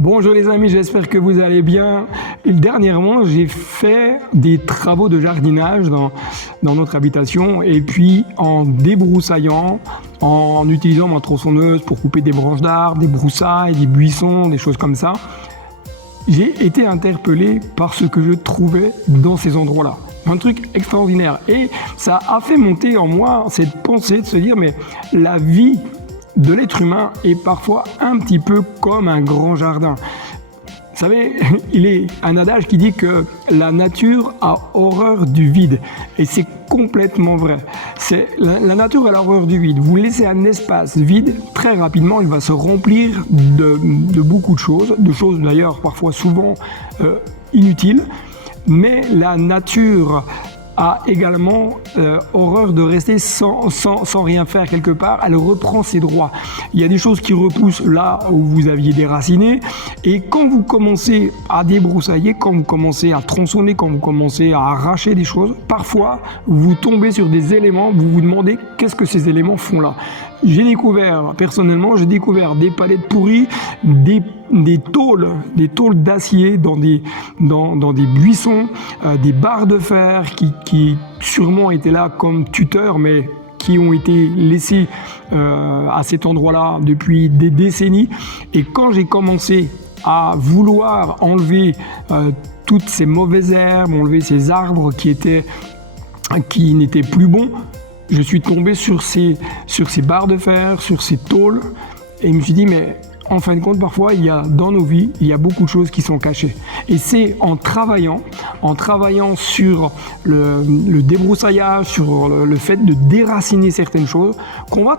Bonjour les amis, j'espère que vous allez bien. Dernièrement, j'ai fait des travaux de jardinage dans notre habitation et puis en débroussaillant, en utilisant ma tronçonneuse pour couper des branches d'arbres, des broussailles, des buissons, des choses comme ça, j'ai été interpellé par ce que je trouvais dans ces endroits-là. Un truc extraordinaire. Et ça a fait monter en moi cette pensée de se dire, mais la vie de l'être humain est parfois un petit peu comme un grand jardin. Vous savez, il est un adage qui dit que la nature a horreur du vide. Et c'est complètement vrai. La nature a l'horreur du vide. Vous laissez un espace vide, très rapidement, il va se remplir de beaucoup de choses d'ailleurs parfois souvent inutiles. Mais la nature a également horreur de rester sans rien faire quelque part. Elle reprend ses droits. Il y a des choses qui repoussent là où vous aviez déraciné. Et quand vous commencez à débroussailler, quand vous commencez à tronçonner, quand vous commencez à arracher des choses, parfois vous tombez sur des éléments, vous vous demandez qu'est-ce que ces éléments font là. Personnellement, j'ai découvert des palettes pourries, des tôles d'acier dans des buissons, des barres de fer qui sûrement étaient là comme tuteurs, mais qui ont été laissés à cet endroit-là depuis des décennies. Et quand j'ai commencé à vouloir enlever toutes ces mauvaises herbes, enlever ces arbres qui n'étaient plus bons, je suis tombé sur ces barres de fer, sur ces tôles, et je me suis dit, mais en fin de compte, parfois, dans nos vies, il y a beaucoup de choses qui sont cachées. Et c'est en travaillant sur le débroussaillage, sur le fait de déraciner certaines choses, qu'on va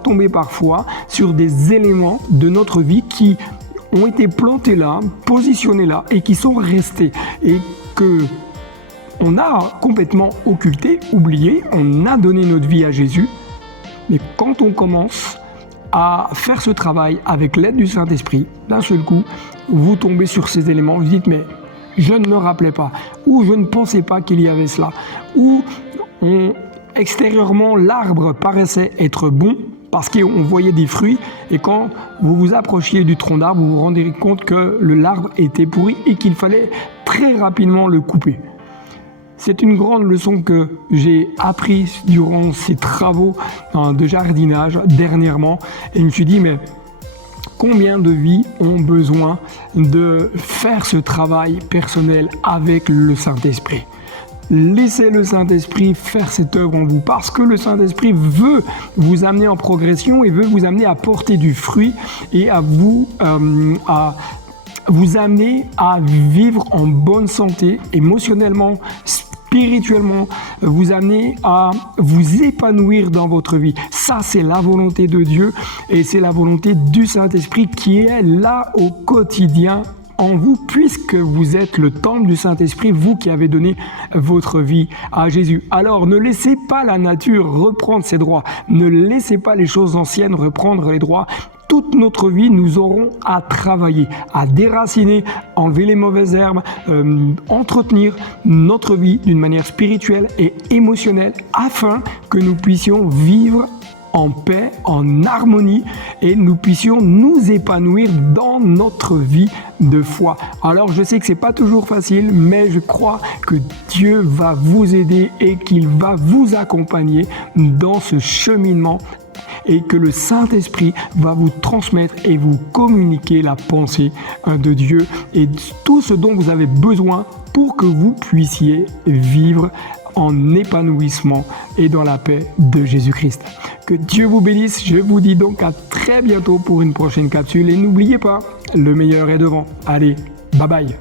tomber parfois sur des éléments de notre vie qui ont été plantés là, positionnés là, et qui sont restés. Et que on a complètement occulté, oublié, on a donné notre vie à Jésus, mais quand on commence à faire ce travail avec l'aide du Saint-Esprit, d'un seul coup, vous tombez sur ces éléments, vous dites, mais je ne me rappelais pas, ou je ne pensais pas qu'il y avait cela, ou extérieurement, l'arbre paraissait être bon, parce qu'on voyait des fruits, et quand vous vous approchiez du tronc d'arbre, vous vous rendez compte que l'arbre était pourri et qu'il fallait très rapidement le couper. C'est une grande leçon que j'ai apprise durant ces travaux de jardinage dernièrement. Et je me suis dit, mais combien de vies ont besoin de faire ce travail personnel avec le Saint-Esprit ? Laissez le Saint-Esprit faire cette œuvre en vous, parce que le Saint-Esprit veut vous amener en progression et veut vous amener à porter du fruit et à vous amener à vivre en bonne santé, émotionnellement, spirituellement, vous amener à vous épanouir dans votre vie. Ça, c'est la volonté de Dieu et c'est la volonté du Saint-Esprit qui est là au quotidien en vous, puisque vous êtes le temple du Saint-Esprit, vous qui avez donné votre vie à Jésus. Alors, ne laissez pas la nature reprendre ses droits. Ne laissez pas les choses anciennes reprendre les droits. Toute notre vie, nous aurons à travailler, à déraciner, enlever les mauvaises herbes, entretenir notre vie d'une manière spirituelle et émotionnelle afin que nous puissions vivre en paix, en harmonie et nous puissions nous épanouir dans notre vie de foi. Alors je sais que c'est pas toujours facile, mais je crois que Dieu va vous aider et qu'il va vous accompagner dans ce cheminement et que le Saint-Esprit va vous transmettre et vous communiquer la pensée de Dieu et tout ce dont vous avez besoin pour que vous puissiez vivre en épanouissement et dans la paix de Jésus-Christ. Que Dieu vous bénisse. Je vous dis donc à très bientôt pour une prochaine capsule et n'oubliez pas, le meilleur est devant. Allez, bye bye.